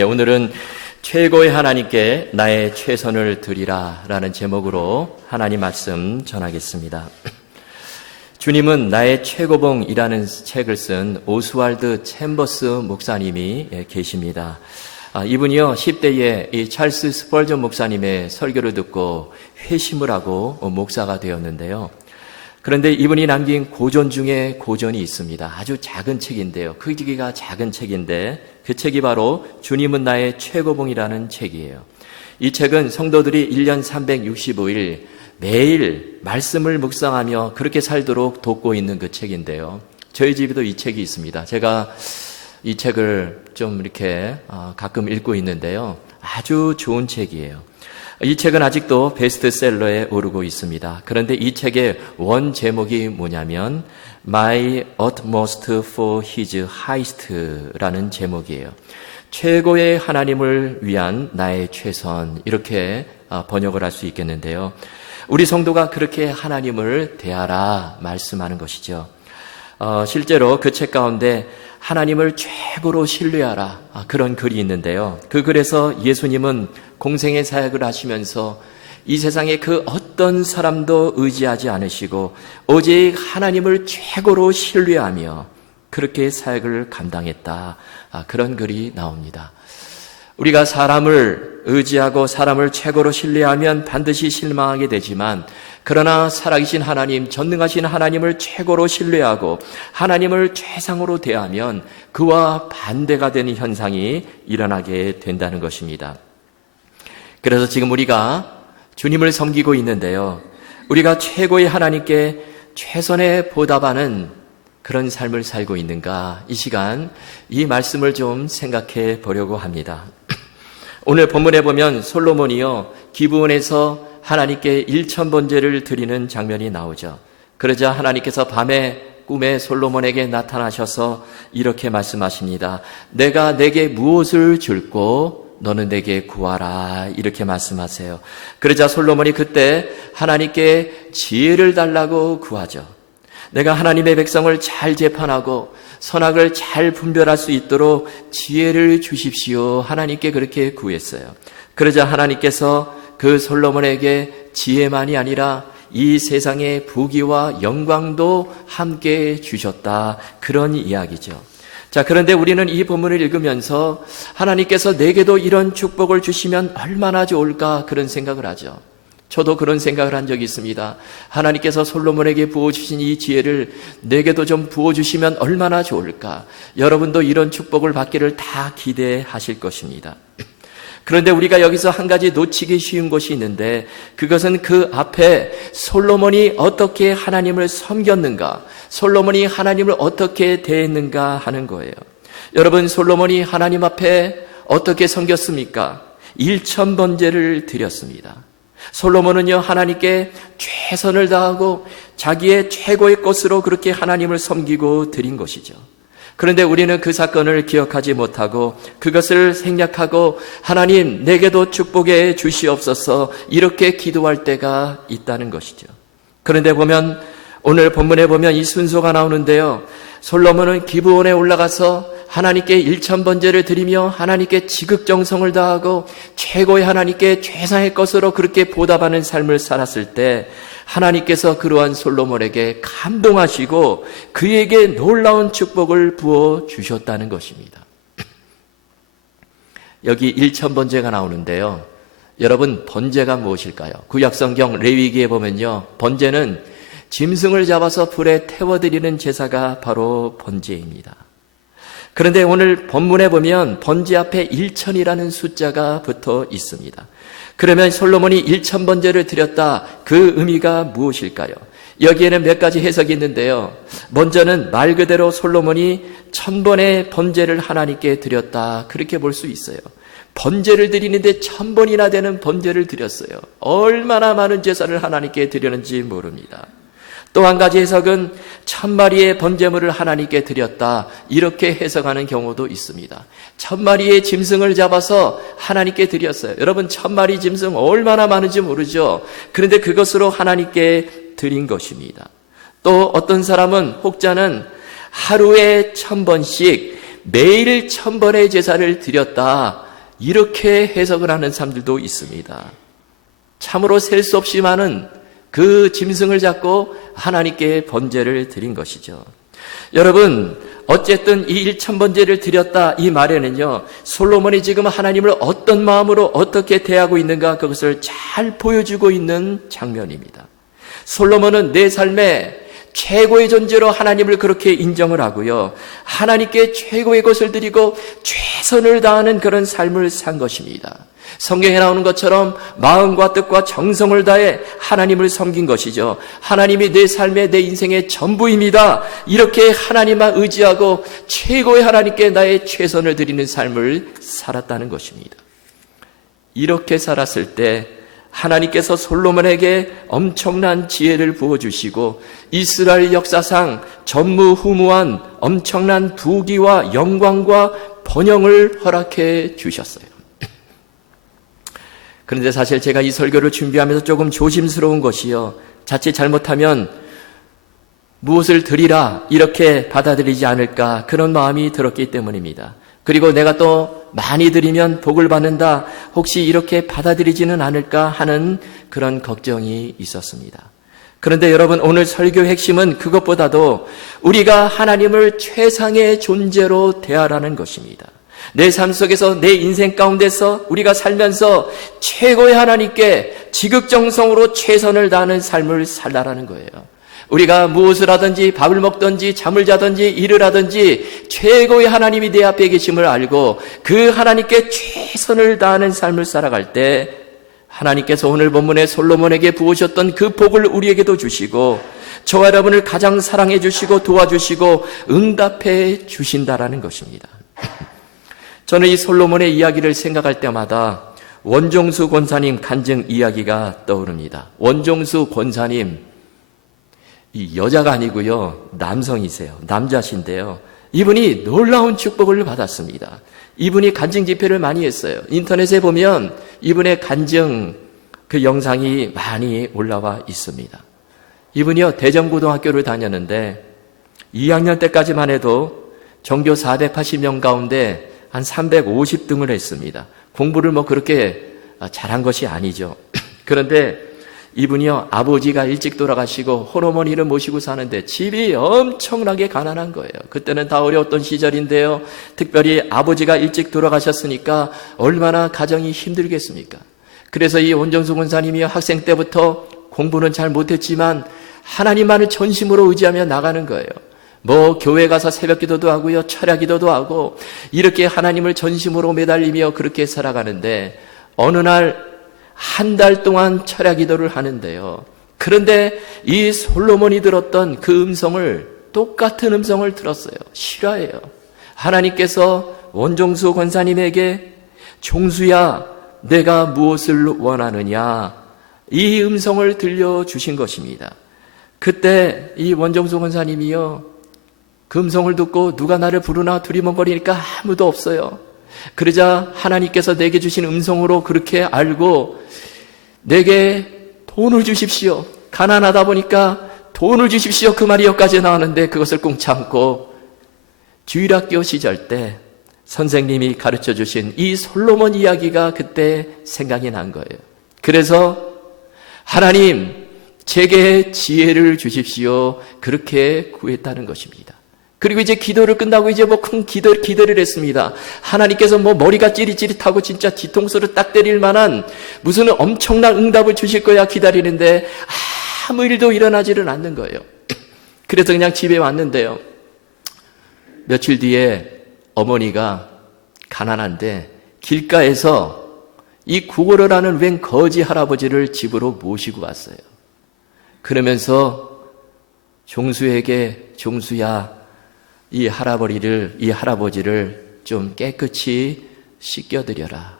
오늘은 최고의 하나님께 나의 최선을 드리라 라는 제목으로 하나님 말씀 전하겠습니다. 주님은 나의 최고봉이라는 책을 쓴 오스왈드 챔버스 목사님이 계십니다. 이분이요 10대에 이 찰스 스펄전 목사님의 설교를 듣고 회심을 하고 목사가 되었는데요. 그런데 이분이 남긴 고전 중에 고전이 있습니다. 아주 작은 책인데요. 크기가 작은 책인데 그 책이 바로 주님은 나의 최고봉이라는 책이에요. 이 책은 성도들이 1년 365일 매일 말씀을 묵상하며 그렇게 살도록 돕고 있는 그 책인데요. 저희 집에도 이 책이 있습니다. 제가 이 책을 좀 이렇게 가끔 읽고 있는데요. 아주 좋은 책이에요. 이 책은 아직도 베스트셀러에 오르고 있습니다. 그런데 이 책의 원 제목이 뭐냐면 My Utmost for His Highest라는 제목이에요. 최고의 하나님을 위한 나의 최선, 이렇게 번역을 할 수 있겠는데요. 우리 성도가 그렇게 하나님을 대하라 말씀하는 것이죠. 실제로 그 책 가운데 하나님을 최고로 신뢰하라 그런 글이 있는데요. 그 글에서 예수님은 공생의 사역을 하시면서 이 세상에 그 어떤 사람도 의지하지 않으시고 오직 하나님을 최고로 신뢰하며 그렇게 사역을 감당했다. 그런 글이 나옵니다. 우리가 사람을 의지하고 사람을 최고로 신뢰하면 반드시 실망하게 되지만 그러나 살아계신 하나님, 전능하신 하나님을 최고로 신뢰하고 하나님을 최상으로 대하면 그와 반대가 되는 현상이 일어나게 된다는 것입니다. 그래서 지금 우리가 주님을 섬기고 있는데요. 우리가 최고의 하나님께 최선의 보답하는 그런 삶을 살고 있는가? 이 시간 이 말씀을 좀 생각해 보려고 합니다. 오늘 본문에 보면 솔로몬이요 기브온에서 하나님께 1000번제를 드리는 장면이 나오죠. 그러자 하나님께서 밤에 꿈에 솔로몬에게 나타나셔서 이렇게 말씀하십니다. 내가 내게 무엇을 줄고 너는 내게 구하라, 이렇게 말씀하세요. 그러자 솔로몬이 그때 하나님께 지혜를 달라고 구하죠. 내가 하나님의 백성을 잘 재판하고 선악을 잘 분별할 수 있도록 지혜를 주십시오. 하나님께 그렇게 구했어요. 그러자 하나님께서 그 솔로몬에게 지혜만이 아니라 이 세상의 부귀와 영광도 함께 주셨다. 그런 이야기죠. 자, 그런데 우리는 이 본문을 읽으면서 하나님께서 내게도 이런 축복을 주시면 얼마나 좋을까 그런 생각을 하죠. 저도 그런 생각을 한 적이 있습니다. 하나님께서 솔로몬에게 부어주신 이 지혜를 내게도 좀 부어주시면 얼마나 좋을까. 여러분도 이런 축복을 받기를 다 기대하실 것입니다. 그런데 우리가 여기서 한 가지 놓치기 쉬운 것이 있는데 그것은 그 앞에 솔로몬이 어떻게 하나님을 섬겼는가, 솔로몬이 하나님을 어떻게 대했는가 하는 거예요. 여러분, 솔로몬이 하나님 앞에 어떻게 섬겼습니까? 1000번제를 드렸습니다. 솔로몬은요 하나님께 최선을 다하고 자기의 최고의 것으로 그렇게 하나님을 섬기고 드린 것이죠. 그런데 우리는 그 사건을 기억하지 못하고 그것을 생략하고 하나님 내게도 축복해 주시옵소서 이렇게 기도할 때가 있다는 것이죠. 그런데 보면 오늘 본문에 보면 이 순서가 나오는데요. 솔로몬은 기브온에 올라가서 하나님께 1000번제를 드리며 하나님께 지극정성을 다하고 최고의 하나님께 최상의 것으로 그렇게 보답하는 삶을 살았을 때 하나님께서 그러한 솔로몬에게 감동하시고 그에게 놀라운 축복을 부어 주셨다는 것입니다. 여기 1000번제가 나오는데요. 여러분, 번제가 무엇일까요? 구약성경 레위기에 보면요. 번제는 짐승을 잡아서 불에 태워드리는 제사가 바로 번제입니다. 그런데 오늘 본문에 보면 번제 앞에 1000이라는 숫자가 붙어 있습니다. 그러면 솔로몬이 1000번제를 드렸다. 그 의미가 무엇일까요? 여기에는 몇 가지 해석이 있는데요. 먼저는 말 그대로 솔로몬이 1000번의 번제를 하나님께 드렸다. 그렇게 볼 수 있어요. 번제를 드리는데 1000번이나 되는 번제를 드렸어요. 얼마나 많은 제사를 하나님께 드렸는지 모릅니다. 또 한 가지 해석은 1000마리의 번제물을 하나님께 드렸다. 이렇게 해석하는 경우도 있습니다. 1000마리의 짐승을 잡아서 하나님께 드렸어요. 여러분 1000마리 짐승 얼마나 많은지 모르죠. 그런데 그것으로 하나님께 드린 것입니다. 또 어떤 사람은 혹자는 하루에 1000번씩 매일 1000번의 제사를 드렸다. 이렇게 해석을 하는 사람들도 있습니다. 참으로 셀 수 없이 많은 그 짐승을 잡고 하나님께 번제를 드린 것이죠. 여러분, 어쨌든 이 1000번제를 드렸다 이 말에는요, 솔로몬이 지금 하나님을 어떤 마음으로 어떻게 대하고 있는가 그것을 잘 보여주고 있는 장면입니다. 솔로몬은 내 삶에 최고의 존재로 하나님을 그렇게 인정을 하고요, 하나님께 최고의 것을 드리고 최선을 다하는 그런 삶을 산 것입니다. 성경에 나오는 것처럼 마음과 뜻과 정성을 다해 하나님을 섬긴 것이죠. 하나님이 내 삶의 내 인생의 전부입니다. 이렇게 하나님만 의지하고 최고의 하나님께 나의 최선을 드리는 삶을 살았다는 것입니다. 이렇게 살았을 때 하나님께서 솔로몬에게 엄청난 지혜를 부어주시고 이스라엘 역사상 전무후무한 엄청난 부귀와 영광과 번영을 허락해 주셨어요. 그런데 사실 제가 이 설교를 준비하면서 조금 조심스러운 것이요, 자칫 잘못하면 무엇을 드리라 이렇게 받아들이지 않을까 그런 마음이 들었기 때문입니다. 그리고 내가 또 많이 드리면 복을 받는다, 혹시 이렇게 받아들이지는 않을까 하는 그런 걱정이 있었습니다. 그런데 여러분, 오늘 설교의 핵심은 그것보다도 우리가 하나님을 최상의 존재로 대하라는 것입니다. 내 삶 속에서, 내 인생 가운데서 우리가 살면서 최고의 하나님께 지극정성으로 최선을 다하는 삶을 살라라는 거예요. 우리가 무엇을 하든지, 밥을 먹든지, 잠을 자든지, 일을 하든지 최고의 하나님이 내 앞에 계심을 알고 그 하나님께 최선을 다하는 삶을 살아갈 때 하나님께서 오늘 본문에 솔로몬에게 부으셨던 그 복을 우리에게도 주시고 저와 여러분을 가장 사랑해 주시고 도와주시고 응답해 주신다라는 것입니다. 저는 이 솔로몬의 이야기를 생각할 때마다 원종수 권사님 간증 이야기가 떠오릅니다. 원종수 권사님, 이 여자가 아니고요, 남성이세요. 남자신데요. 이분이 놀라운 축복을 받았습니다. 이분이 간증 집회를 많이 했어요. 인터넷에 보면 이분의 간증 그 영상이 많이 올라와 있습니다. 이분이요, 대전고등학교를 다녔는데 2학년 때까지만 해도 전교 480명 가운데 한 350등을 했습니다. 공부를 그렇게 잘한 것이 아니죠. 그런데 이분이요, 아버지가 일찍 돌아가시고 홀어머니를 모시고 사는데 집이 엄청나게 가난한 거예요. 그때는 다 어려웠던 시절인데요. 특별히 아버지가 일찍 돌아가셨으니까 얼마나 가정이 힘들겠습니까? 그래서 이 원종수 권사님이 학생 때부터 공부는 잘 못했지만 하나님만을 전심으로 의지하며 나가는 거예요. 교회 가서 새벽 기도도 하고요, 철야 기도도 하고, 이렇게 하나님을 전심으로 매달리며 그렇게 살아가는데, 어느 날, 한 달 동안 철야 기도를 하는데요. 그런데 이 솔로몬이 들었던 그 음성을, 똑같은 음성을 들었어요. 실화예요. 하나님께서 원종수 권사님에게, 종수야, 내가 무엇을 원하느냐, 이 음성을 들려주신 것입니다. 그때 이 원종수 권사님이요, 그 음성을 듣고 누가 나를 부르나 두리번거리니까 아무도 없어요. 그러자 하나님께서 내게 주신 음성으로 그렇게 알고 내게 돈을 주십시오. 가난하다 보니까 돈을 주십시오. 그 말이 여기까지 나왔는데 그것을 꼭 참고 주일학교 시절 때 선생님이 가르쳐 주신 이 솔로몬 이야기가 그때 생각이 난 거예요. 그래서 하나님, 제게 지혜를 주십시오. 그렇게 구했다는 것입니다. 그리고 이제 기도를 끝나고 이제 큰 기도를 했습니다. 하나님께서 머리가 찌릿찌릿하고 진짜 뒤통수를 딱 때릴 만한 무슨 엄청난 응답을 주실 거야 기다리는데 아무 일도 일어나지는 않는 거예요. 그래서 그냥 집에 왔는데요. 며칠 뒤에 어머니가 가난한데 길가에서 이 구걸을 하는 웬 거지 할아버지를 집으로 모시고 왔어요. 그러면서 종수에게, 종수야, 이 할아버지를 좀 깨끗이 씻겨드려라.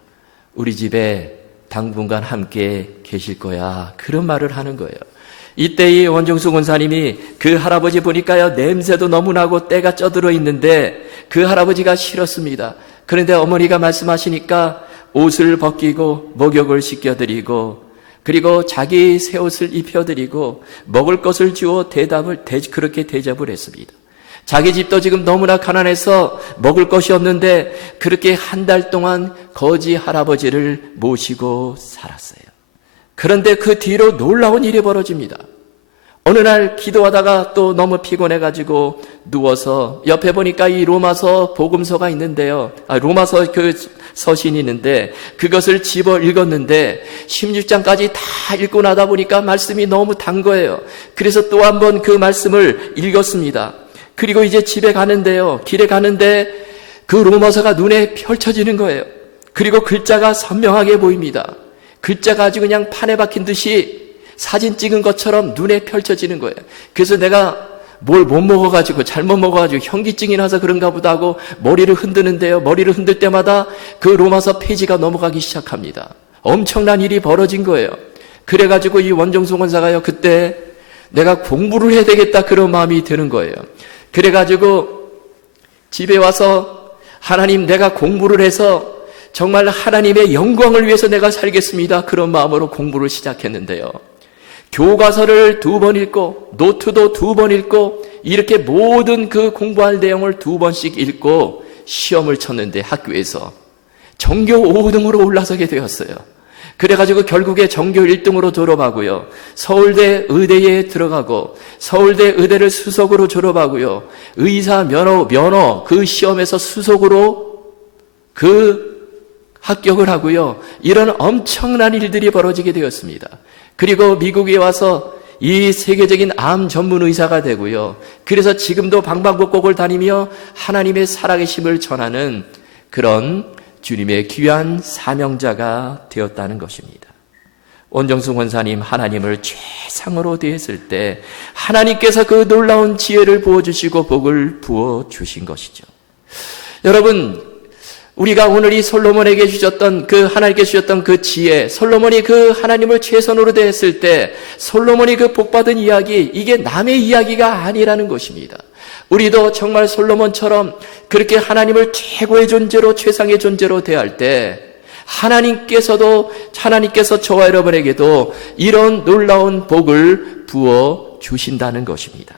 우리 집에 당분간 함께 계실 거야. 그런 말을 하는 거예요. 이때 이 원종수 권사님이 그 할아버지 보니까요, 냄새도 너무 나고 때가 쪄들어 있는데 그 할아버지가 싫었습니다. 그런데 어머니가 말씀하시니까 옷을 벗기고 목욕을 시켜드리고 그리고 자기 새 옷을 입혀드리고 먹을 것을 주어 그렇게 대접을 했습니다. 자기 집도 지금 너무나 가난해서 먹을 것이 없는데 그렇게 한 달 동안 거지 할아버지를 모시고 살았어요. 그런데 그 뒤로 놀라운 일이 벌어집니다. 어느 날 기도하다가 또 너무 피곤해가지고 누워서 옆에 보니까 이 로마서 복음서가 있는데요. 로마서 그 서신이 있는데 그것을 집어 읽었는데 16장까지 다 읽고 나다 보니까 말씀이 너무 단 거예요. 그래서 또 한 번 그 말씀을 읽었습니다. 그리고 이제 집에 가는데요. 길에 가는데 그 로마서가 눈에 펼쳐지는 거예요. 그리고 글자가 선명하게 보입니다. 글자가 아주 그냥 판에 박힌 듯이 사진 찍은 것처럼 눈에 펼쳐지는 거예요. 그래서 내가 뭘 못 먹어가지고 잘못 먹어가지고 현기증이 나서 그런가 보다 하고 머리를 흔드는데요. 머리를 흔들 때마다 그 로마서 페이지가 넘어가기 시작합니다. 엄청난 일이 벌어진 거예요. 그래가지고 이 원정수 권사가요. 그때 내가 공부를 해야 되겠다 그런 마음이 드는 거예요. 그래가지고 집에 와서 하나님 내가 공부를 해서 정말 하나님의 영광을 위해서 내가 살겠습니다. 그런 마음으로 공부를 시작했는데요. 교과서를 2번 읽고 노트도 2번 읽고 이렇게 모든 그 공부할 내용을 2번씩 읽고 시험을 쳤는데 학교에서 전교 5등으로 올라서게 되었어요. 그래가지고 결국에 전교 1등으로 졸업하고요. 서울대 의대에 들어가고 서울대 의대를 수석으로 졸업하고요. 의사 면허 그 시험에서 수석으로 합격을 하고요. 이런 엄청난 일들이 벌어지게 되었습니다. 그리고 미국에 와서 이 세계적인 암 전문 의사가 되고요. 그래서 지금도 방방곡곡을 다니며 하나님의 살아계심을 전하는 그런 주님의 귀한 사명자가 되었다는 것입니다. 원정수 권사님 하나님을 최상으로 대했을 때 하나님께서 그 놀라운 지혜를 부어주시고 복을 부어주신 것이죠. 여러분, 우리가 오늘 이 솔로몬에게 주셨던 하나님께 주셨던 그 지혜, 솔로몬이 그 하나님을 최선으로 대했을 때 솔로몬이 그 복받은 이야기, 이게 남의 이야기가 아니라는 것입니다. 우리도 정말 솔로몬처럼 그렇게 하나님을 최고의 존재로, 최상의 존재로 대할 때 하나님께서 저와 여러분에게도 이런 놀라운 복을 부어 주신다는 것입니다.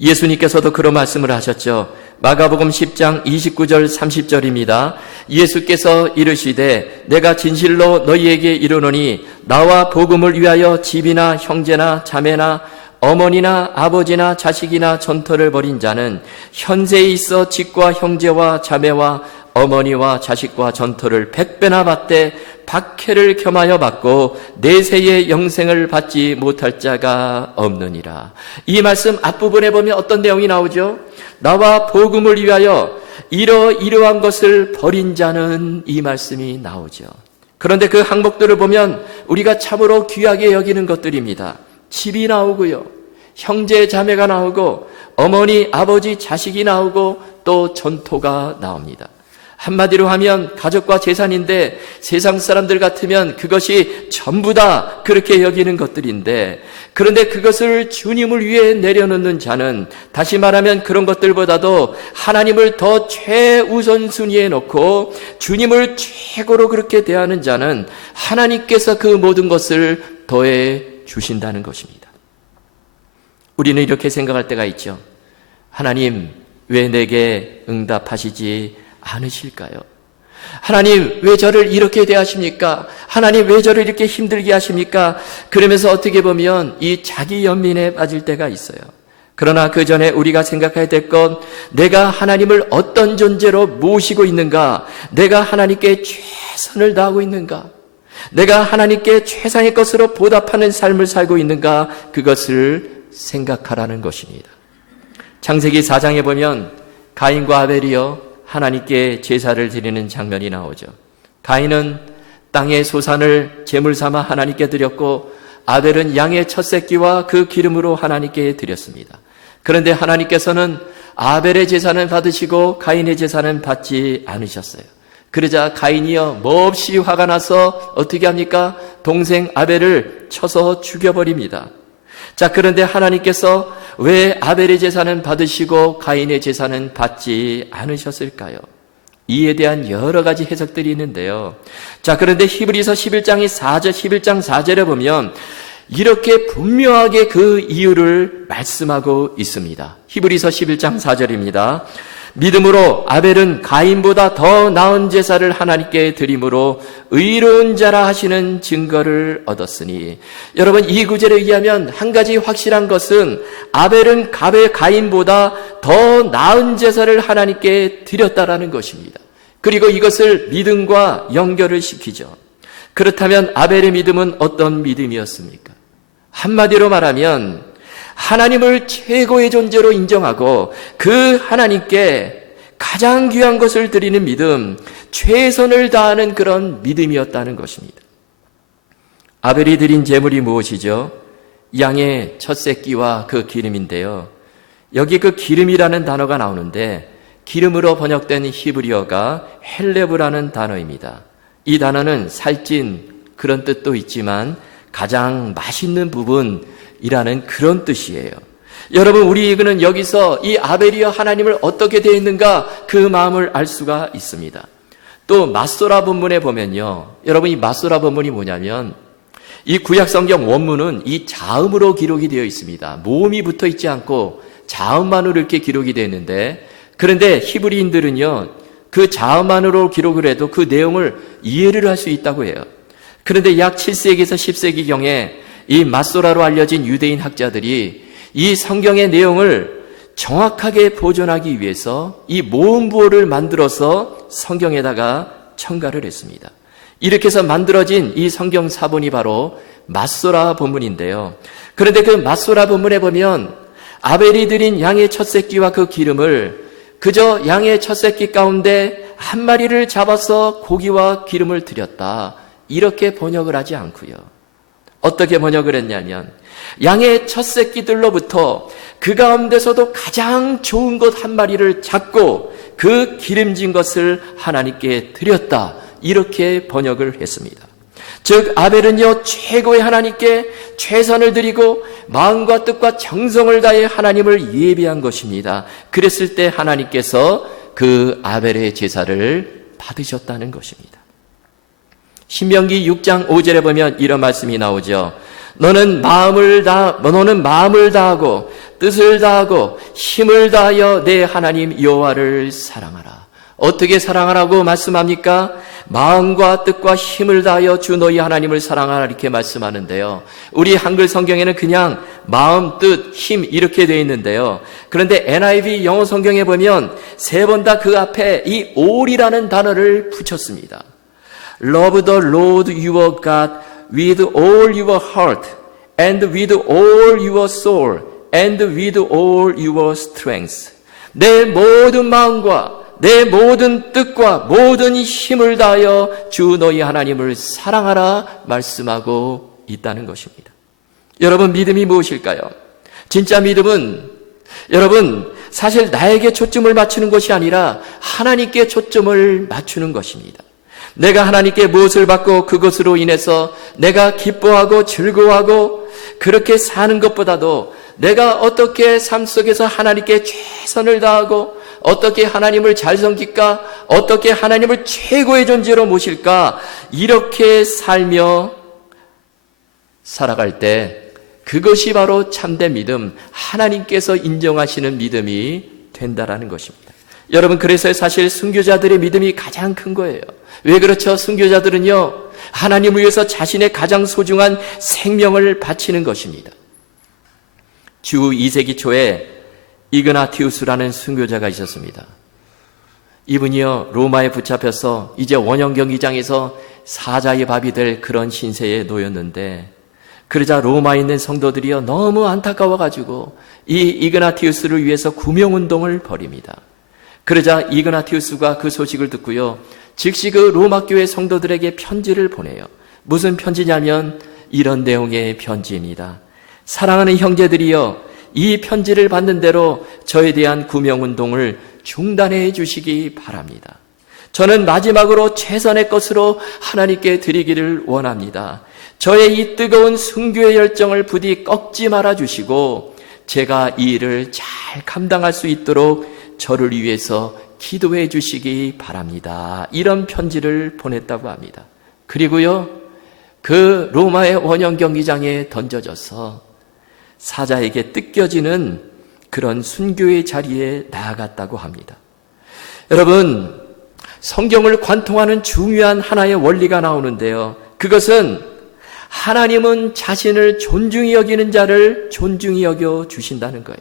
예수님께서도 그런 말씀을 하셨죠. 마가복음 10장 29절 30절입니다. 예수께서 이르시되 내가 진실로 너희에게 이르노니 나와 복음을 위하여 집이나 형제나 자매나 어머니나 아버지나 자식이나 전토를 벌인 자는 현세에 있어 집과 형제와 자매와 어머니와 자식과 전토를 100배나 받되 박해를 겸하여 받고 내세의 영생을 받지 못할 자가 없느니라. 이 말씀 앞부분에 보면 어떤 내용이 나오죠? 나와 복음을 위하여 이러한 것을 버린 자는, 이 말씀이 나오죠. 그런데 그 항목들을 보면 우리가 참으로 귀하게 여기는 것들입니다. 집이 나오고요, 형제 자매가 나오고, 어머니 아버지 자식이 나오고, 또 전토가 나옵니다. 한마디로 하면 가족과 재산인데 세상 사람들 같으면 그것이 전부 다 그렇게 여기는 것들인데, 그런데 그것을 주님을 위해 내려놓는 자는, 다시 말하면 그런 것들보다도 하나님을 더 최우선순위에 놓고 주님을 최고로 그렇게 대하는 자는 하나님께서 그 모든 것을 더해 주신다는 것입니다. 우리는 이렇게 생각할 때가 있죠. 하나님, 왜 내게 응답하시지 않으실까요? 하나님, 왜 저를 이렇게 대하십니까? 하나님, 왜 저를 이렇게 힘들게 하십니까? 그러면서 어떻게 보면 이 자기 연민에 빠질 때가 있어요. 그러나 그 전에 우리가 생각해야 될 건, 내가 하나님을 어떤 존재로 모시고 있는가? 내가 하나님께 최선을 다하고 있는가? 내가 하나님께 최상의 것으로 보답하는 삶을 살고 있는가? 그것을 생각하라는 것입니다. 창세기 4장에 보면 가인과 아벨이요, 하나님께 제사를 드리는 장면이 나오죠. 가인은 땅의 소산을 제물 삼아 하나님께 드렸고, 아벨은 양의 첫 새끼와 그 기름으로 하나님께 드렸습니다. 그런데 하나님께서는 아벨의 제사는 받으시고 가인의 제사는 받지 않으셨어요. 그러자 가인이요, 몹시 화가 나서 어떻게 합니까? 동생 아벨을 쳐서 죽여버립니다. 자, 그런데 하나님께서 왜 아벨의 제사는 받으시고 가인의 제사는 받지 않으셨을까요? 이에 대한 여러 가지 해석들이 있는데요. 자, 그런데 히브리서 11장 4절에 보면 이렇게 분명하게 그 이유를 말씀하고 있습니다. 히브리서 11장 4절입니다. 믿음으로 아벨은 가인보다 더 나은 제사를 하나님께 드림으로 의로운 자라 하시는 증거를 얻었으니, 여러분, 이 구절에 의하면 한 가지 확실한 것은 아벨은 가인보다 더 나은 제사를 하나님께 드렸다라는 것입니다. 그리고 이것을 믿음과 연결을 시키죠. 그렇다면 아벨의 믿음은 어떤 믿음이었습니까? 한마디로 말하면 하나님을 최고의 존재로 인정하고 그 하나님께 가장 귀한 것을 드리는 믿음, 최선을 다하는 그런 믿음이었다는 것입니다. 아벨이 드린 제물이 무엇이죠? 양의 첫 새끼와 그 기름인데요. 여기 그 기름이라는 단어가 나오는데 기름으로 번역된 히브리어가 헬레브라는 단어입니다. 이 단어는 살찐 그런 뜻도 있지만 가장 맛있는 부분이라는 그런 뜻이에요. 여러분, 우리는 여기서 이 아벨이여 하나님을 어떻게 대했는가 그 마음을 알 수가 있습니다. 또 맞소라 본문에 보면요, 여러분, 이 맞소라 본문이 뭐냐면 이 구약 성경 원문은 이 자음으로 기록이 되어 있습니다. 모음이 붙어 있지 않고 자음만으로 이렇게 기록이 되어 있는데, 그런데 히브리인들은요 그 자음만으로 기록을 해도 그 내용을 이해를 할 수 있다고 해요. 그런데 약 7세기에서 10세기경에 이 맞소라로 알려진 유대인 학자들이 이 성경의 내용을 정확하게 보존하기 위해서 이 모음부호를 만들어서 성경에다가 첨가를 했습니다. 이렇게 해서 만들어진 이 성경 사본이 바로 맞소라 본문인데요. 그런데 그 맞소라 본문에 보면 아벨이 드린 양의 첫 새끼와 그 기름을 그저 양의 첫 새끼 가운데 한 마리를 잡아서 고기와 기름을 드렸다, 이렇게 번역을 하지 않고요. 어떻게 번역을 했냐면 양의 첫 새끼들로부터 그 가운데서도 가장 좋은 것 한 마리를 잡고 그 기름진 것을 하나님께 드렸다, 이렇게 번역을 했습니다. 즉 아벨은요 최고의 하나님께 최선을 드리고 마음과 뜻과 정성을 다해 하나님을 예배한 것입니다. 그랬을 때 하나님께서 그 아벨의 제사를 받으셨다는 것입니다. 신명기 6장 5절에 보면 이런 말씀이 나오죠. 너는 마음을 다하고 뜻을 다하고 힘을 다하여 내 하나님 여호와를 사랑하라. 어떻게 사랑하라고 말씀합니까? 마음과 뜻과 힘을 다하여 주 너희 하나님을 사랑하라, 이렇게 말씀하는데요. 우리 한글 성경에는 그냥 마음, 뜻, 힘 이렇게 되어 있는데요. 그런데 NIV 영어 성경에 보면 세 번 다 그 앞에 이 all이라는 단어를 붙였습니다. Love the Lord your God with all your heart and with all your soul and with all your strength. 내 모든 마음과 내 모든 뜻과 모든 힘을 다하여 주 너희 하나님을 사랑하라 말씀하고 있다는 것입니다. 여러분, 믿음이 무엇일까요? 진짜 믿음은 여러분 사실 나에게 초점을 맞추는 것이 아니라 하나님께 초점을 맞추는 것입니다. 내가 하나님께 무엇을 받고 그것으로 인해서 내가 기뻐하고 즐거워하고 그렇게 사는 것보다도 내가 어떻게 삶 속에서 하나님께 최선을 다하고 어떻게 하나님을 잘 섬길까, 어떻게 하나님을 최고의 존재로 모실까, 이렇게 살며 살아갈 때 그것이 바로 참된 믿음, 하나님께서 인정하시는 믿음이 된다라는 것입니다. 여러분, 그래서 사실 순교자들의 믿음이 가장 큰 거예요. 왜 그렇죠? 순교자들은요 하나님을 위해서 자신의 가장 소중한 생명을 바치는 것입니다. 주 2세기 초에 이그나티우스라는 순교자가 있었습니다. 이분이요 로마에 붙잡혀서 이제 원형 경기장에서 사자의 밥이 될 그런 신세에 놓였는데, 그러자 로마에 있는 성도들이요 너무 안타까워가지고 이 이그나티우스를 위해서 구명운동을 벌입니다. 그러자 이그나티우스가 그 소식을 듣고요 즉시 그 로마 교회 성도들에게 편지를 보내요. 무슨 편지냐면 이런 내용의 편지입니다. 사랑하는 형제들이여, 이 편지를 받는 대로 저에 대한 구명운동을 중단해 주시기 바랍니다. 저는 마지막으로 최선의 것으로 하나님께 드리기를 원합니다. 저의 이 뜨거운 순교의 열정을 부디 꺾지 말아 주시고 제가 이 일을 잘 감당할 수 있도록 저를 위해서 기도해 주시기 바랍니다. 이런 편지를 보냈다고 합니다. 그리고요 그 로마의 원형 경기장에 던져져서 사자에게 뜯겨지는 그런 순교의 자리에 나아갔다고 합니다. 여러분, 성경을 관통하는 중요한 하나의 원리가 나오는데요. 그것은 하나님은 자신을 존중히 여기는 자를 존중히 여겨 주신다는 거예요.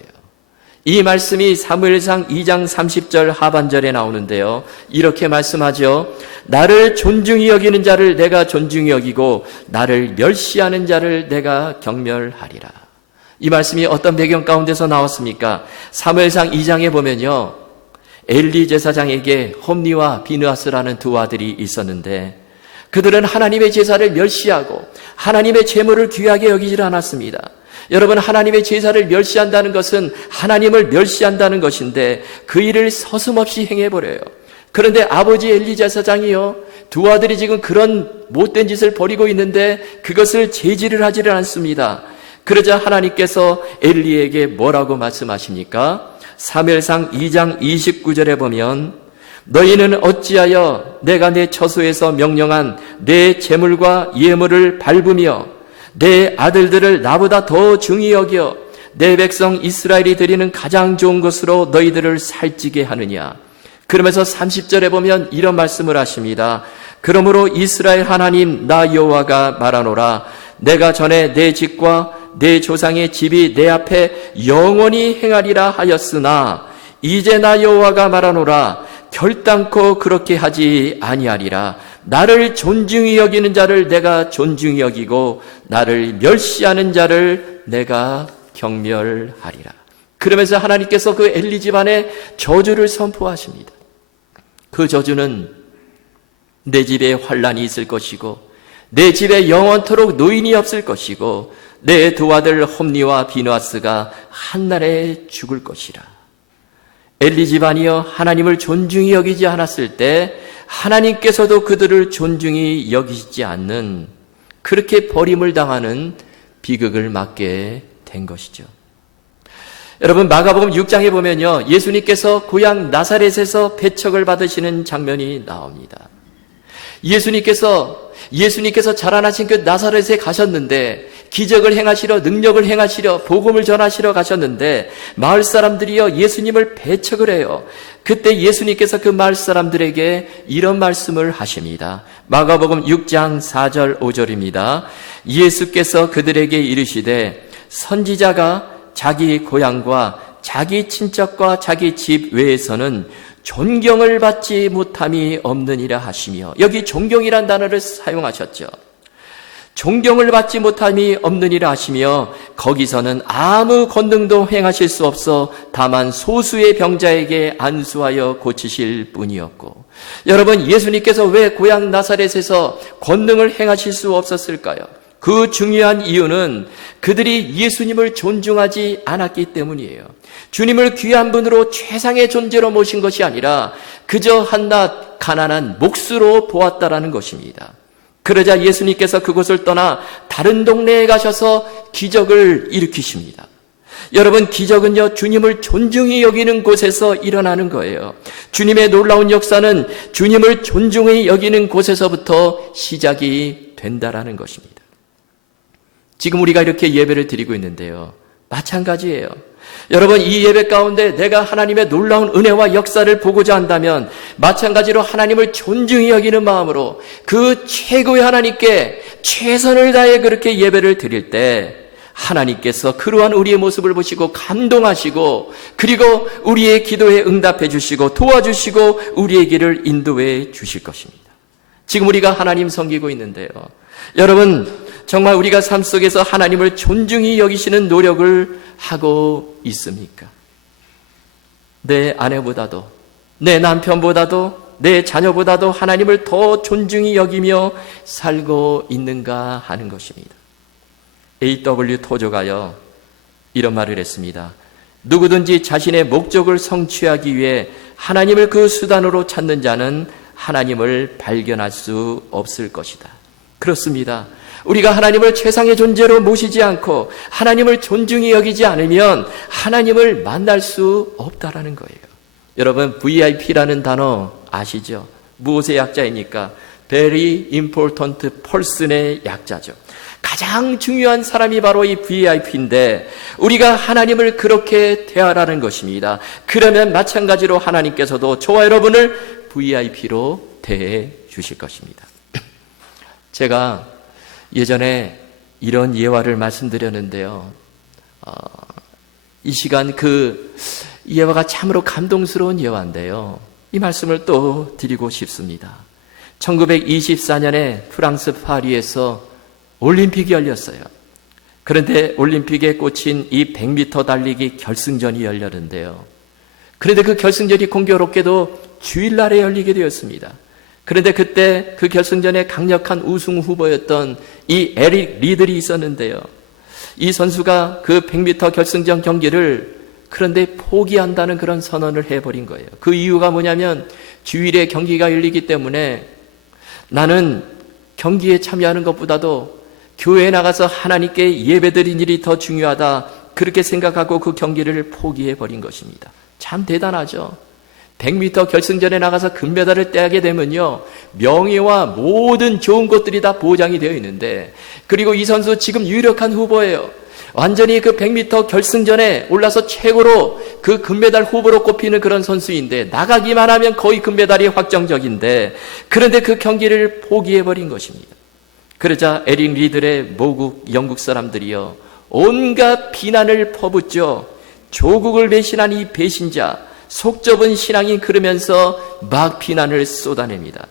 이 말씀이 사무엘상 2장 30절 하반절에 나오는데요. 이렇게 말씀하죠. 나를 존중히 여기는 자를 내가 존중히 여기고 나를 멸시하는 자를 내가 경멸하리라. 이 말씀이 어떤 배경 가운데서 나왔습니까? 사무엘상 2장에 보면요. 엘리 제사장에게 홈니와 비느하스라는 두 아들이 있었는데 그들은 하나님의 제사를 멸시하고 하나님의 제물을 귀하게 여기질 않았습니다. 여러분, 하나님의 제사를 멸시한다는 것은 하나님을 멸시한다는 것인데 그 일을 서슴없이 행해버려요. 그런데 아버지 엘리 제사장이요, 두 아들이 지금 그런 못된 짓을 벌이고 있는데 그것을 제지를 하지를 않습니다. 그러자 하나님께서 엘리에게 뭐라고 말씀하십니까? 사무엘상 2장 29절에 보면 너희는 어찌하여 내가 내 처소에서 명령한 내 제물과 예물을 밟으며 내 아들들을 나보다 더 중히 여겨 내 백성 이스라엘이 드리는 가장 좋은 것으로 너희들을 살찌게 하느냐. 그러면서 30절에 보면 이런 말씀을 하십니다. 그러므로 이스라엘 하나님 나 여호와가 말하노라. 내가 전에 내 집과 내 조상의 집이 내 앞에 영원히 행하리라 하였으나 이제 나 여호와가 말하노라. 결단코 그렇게 하지 아니하리라. 나를 존중히 여기는 자를 내가 존중히 여기고 나를 멸시하는 자를 내가 경멸하리라. 그러면서 하나님께서 그 엘리 집안에 저주를 선포하십니다. 그 저주는 내 집에 환난이 있을 것이고 내 집에 영원토록 노인이 없을 것이고 내 두 아들 홈니와 비느하스가 한날에 죽을 것이라. 엘리 집안이여 하나님을 존중히 여기지 않았을 때 하나님께서도 그들을 존중히 여기지 않는 그렇게 버림을 당하는 비극을 맞게 된 것이죠. 여러분, 마가복음 6장에 보면요, 예수님께서 고향 나사렛에서 배척을 받으시는 장면이 나옵니다. 예수님께서 자라나신 그 나사렛에 가셨는데 기적을 행하시러 능력을 행하시러 복음을 전하시러 가셨는데 마을 사람들이요 예수님을 배척을 해요. 그때 예수님께서 그 마을 사람들에게 이런 말씀을 하십니다. 마가복음 6장 4절 5절입니다. 예수께서 그들에게 이르시되 선지자가 자기 고향과 자기 친척과 자기 집 외에서는 존경을 받지 못함이 없느니라 하시며, 여기 존경이란 단어를 사용하셨죠. 존경을 받지 못함이 없느니라 하시며 거기서는 아무 권능도 행하실 수 없어 다만 소수의 병자에게 안수하여 고치실 뿐이었고, 여러분, 예수님께서 왜 고향 나사렛에서 권능을 행하실 수 없었을까요? 그 중요한 이유는 그들이 예수님을 존중하지 않았기 때문이에요. 주님을 귀한 분으로 최상의 존재로 모신 것이 아니라 그저 한낱 가난한 몫으로 보았다라는 것입니다. 그러자 예수님께서 그곳을 떠나 다른 동네에 가셔서 기적을 일으키십니다. 여러분, 기적은요 주님을 존중히 여기는 곳에서 일어나는 거예요. 주님의 놀라운 역사는 주님을 존중히 여기는 곳에서부터 시작이 된다라는 것입니다. 지금 우리가 이렇게 예배를 드리고 있는데요, 마찬가지예요. 여러분, 이 예배 가운데 내가 하나님의 놀라운 은혜와 역사를 보고자 한다면 마찬가지로 하나님을 존중히 여기는 마음으로 그 최고의 하나님께 최선을 다해 그렇게 예배를 드릴 때 하나님께서 그러한 우리의 모습을 보시고 감동하시고 그리고 우리의 기도에 응답해 주시고 도와주시고 우리의 길을 인도해 주실 것입니다. 지금 우리가 하나님 섬기고 있는데요, 여러분, 정말 우리가 삶 속에서 하나님을 존중히 여기시는 노력을 하고 있습니까? 내 아내보다도, 내 남편보다도, 내 자녀보다도 하나님을 더 존중히 여기며 살고 있는가 하는 것입니다. A.W. 토조가요 이런 말을 했습니다. 누구든지 자신의 목적을 성취하기 위해 하나님을 그 수단으로 찾는 자는 하나님을 발견할 수 없을 것이다. 그렇습니다. 우리가 하나님을 최상의 존재로 모시지 않고 하나님을 존중히 여기지 않으면 하나님을 만날 수 없다라는 거예요. 여러분, VIP라는 단어 아시죠? 무엇의 약자입니까? Very important person의 약자죠. 가장 중요한 사람이 바로 이 VIP인데 우리가 하나님을 그렇게 대하라는 것입니다. 그러면 마찬가지로 하나님께서도 저와 여러분을 VIP로 대해 주실 것입니다. 제가 예전에 이런 예화를 말씀드렸는데요. 이 시간 그 예화가 참으로 감동스러운 예화인데요. 이 말씀을 또 드리고 싶습니다. 1924년에 프랑스 파리에서 올림픽이 열렸어요. 그런데 올림픽에 꽂힌 이 100m 달리기 결승전이 열렸는데요. 그런데 그 결승전이 공교롭게도 주일날에 열리게 되었습니다. 그런데 그때 그 결승전에 강력한 우승 후보였던 이 에릭 리들이 있었는데요. 이 선수가 그 100m 결승전 경기를 그런데 포기한다는 그런 선언을 해버린 거예요. 그 이유가 뭐냐면 주일에 경기가 열리기 때문에 나는 경기에 참여하는 것보다도 교회에 나가서 하나님께 예배드린 일이 더 중요하다. 그렇게 생각하고 그 경기를 포기해버린 것입니다. 참 대단하죠. 100m 결승전에 나가서 금메달을 따게 되면요, 명예와 모든 좋은 것들이 다 보장이 되어 있는데, 그리고 이 선수 지금 유력한 후보예요. 완전히 그 100m 결승전에 올라서 최고로 그 금메달 후보로 꼽히는 그런 선수인데 나가기만 하면 거의 금메달이 확정적인데, 그런데 그 경기를 포기해버린 것입니다. 그러자 에릭 리들의 모국 영국 사람들이요, 온갖 비난을 퍼붓죠. 조국을 배신한 이 배신자, 속 좁은 신앙이 그러면서 막 비난을 쏟아냅니다.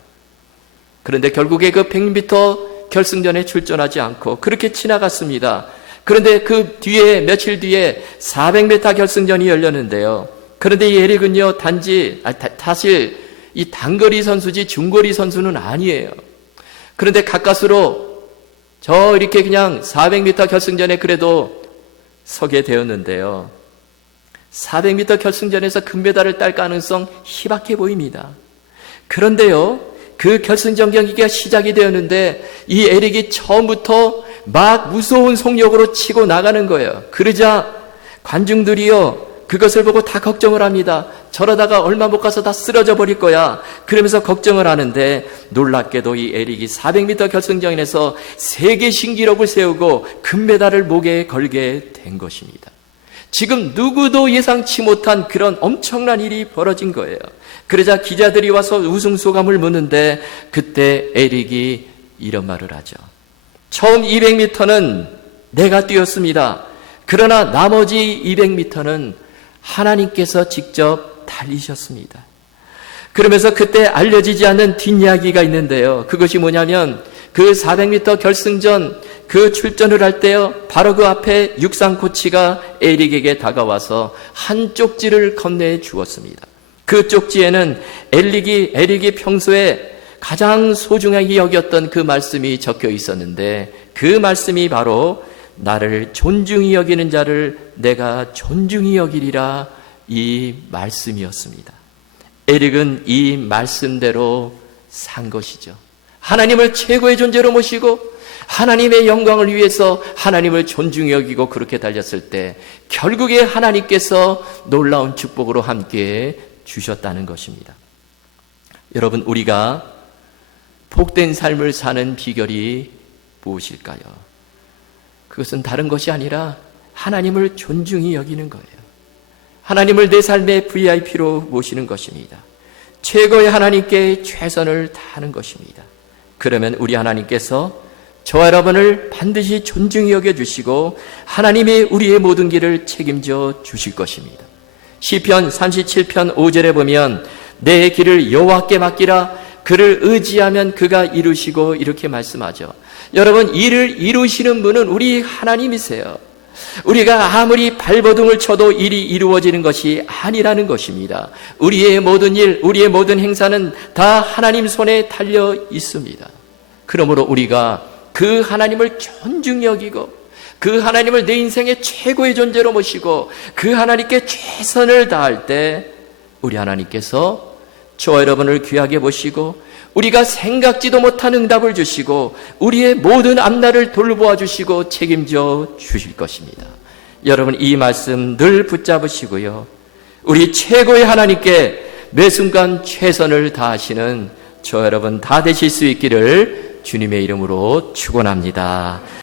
그런데 결국에 그 100m 결승전에 출전하지 않고 그렇게 지나갔습니다. 그런데 그 뒤에 며칠 뒤에 400m 결승전이 열렸는데요. 그런데 이 에릭은요, 사실 이 단거리 선수지 중거리 선수는 아니에요. 그런데 가까스로 저 이렇게 그냥 400m 결승전에 그래도 서게 되었는데요. 400m 결승전에서 금메달을 딸 가능성 희박해 보입니다. 그런데요, 그 결승전 경기가 시작이 되었는데 이 에릭이 처음부터 막 무서운 속력으로 치고 나가는 거예요. 그러자 관중들이요, 그것을 보고 다 걱정을 합니다. 저러다가 얼마 못 가서 다 쓰러져 버릴 거야. 그러면서 걱정을 하는데 놀랍게도 이 에릭이 400m 결승전에서 세계 신기록을 세우고 금메달을 목에 걸게 된 것입니다. 지금 누구도 예상치 못한 그런 엄청난 일이 벌어진 거예요. 그러자 기자들이 와서 우승 소감을 묻는데 그때 에릭이 이런 말을 하죠. 처음 200m는 내가 뛰었습니다. 그러나 나머지 200m는 하나님께서 직접 달리셨습니다. 그러면서 그때 알려지지 않는 뒷이야기가 있는데요. 그것이 뭐냐면 그 400m 결승전 그 출전을 할 때요, 바로 그 앞에 육상 코치가 에릭에게 다가와서 한 쪽지를 건네 주었습니다. 그 쪽지에는 에릭이 평소에 가장 소중하게 여겼던 그 말씀이 적혀 있었는데 그 말씀이 바로 나를 존중히 여기는 자를 내가 존중히 여기리라, 이 말씀이었습니다. 에릭은 이 말씀대로 산 것이죠. 하나님을 최고의 존재로 모시고 하나님의 영광을 위해서 하나님을 존중히 여기고 그렇게 달렸을 때 결국에 하나님께서 놀라운 축복으로 함께 주셨다는 것입니다. 여러분, 우리가 복된 삶을 사는 비결이 무엇일까요? 그것은 다른 것이 아니라 하나님을 존중히 여기는 거예요. 하나님을 내 삶의 VIP로 모시는 것입니다. 최고의 하나님께 최선을 다하는 것입니다. 그러면 우리 하나님께서 저와 여러분을 반드시 존중히 여겨주시고 하나님이 우리의 모든 길을 책임져 주실 것입니다. 시편 37편 5절에 보면 내 길을 여호와께 맡기라, 그를 의지하면 그가 이루시고, 이렇게 말씀하죠. 여러분, 이를 이루시는 분은 우리 하나님이세요. 우리가 아무리 발버둥을 쳐도 일이 이루어지는 것이 아니라는 것입니다. 우리의 모든 일, 우리의 모든 행사는 다 하나님 손에 달려 있습니다. 그러므로 우리가 그 하나님을 존중히 여기고 그 하나님을 내 인생의 최고의 존재로 모시고 그 하나님께 최선을 다할 때 우리 하나님께서 저와 여러분을 귀하게 보시고 우리가 생각지도 못한 응답을 주시고 우리의 모든 앞날을 돌보아 주시고 책임져 주실 것입니다. 여러분, 이 말씀 늘 붙잡으시고요, 우리 최고의 하나님께 매 순간 최선을 다하시는 저 여러분 다 되실 수 있기를 주님의 이름으로 축원합니다.